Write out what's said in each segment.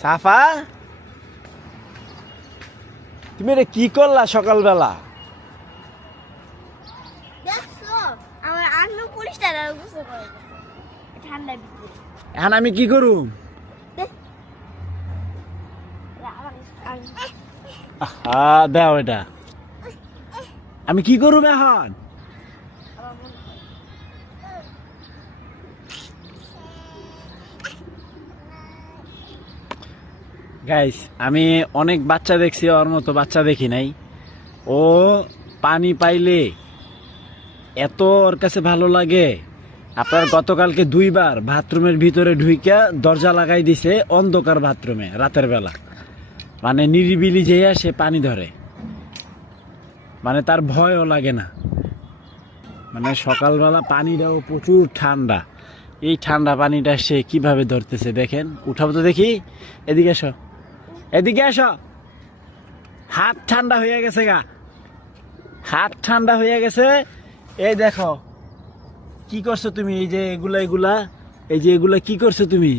সাফা, তুমি এটা কি করলা সকালবেলা? এখন আমি কি করুম? দাও এটা, আমি কি করুম এখন? গাইস, আমি অনেক বাচ্চা দেখছি, ওর মতো বাচ্চা দেখি নাই। ও পানি পাইলে এত ওর কাছে ভালো লাগে। আপনার গতকালকে 2 বার বাথরুমের ভিতরে ঢুইকা দরজা লাগাই দিছে, অন্ধকার বাথরুমে রাতের বেলা, মানে নিরিবিলি যেয়ে সে পানি ধরে, মানে তার ভয়ও লাগে না। মানে সকালবেলা পানিটাও প্রচুর ঠান্ডা, এই ঠান্ডা পানিটা সে কিভাবে ধরতেছে দেখেন। উঠাবো তো দেখি, এদিকে এসো, এদিকে এসো। হাত ঠান্ডা হয়ে গেছে গা, হাত ঠান্ডা হয়ে গেছে। এই দেখো কি করছো তুমি, এই যে এগুলা এগুলা, এই যে এগুলা কি করছো তুমি?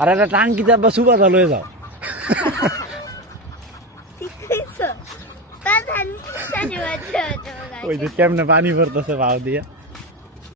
আর একটা টাঙ্কিতে আবার সুবাদা লয়ে যাও। ওই যে কেমনে পানি পড়তেছে বাউ দিয়া।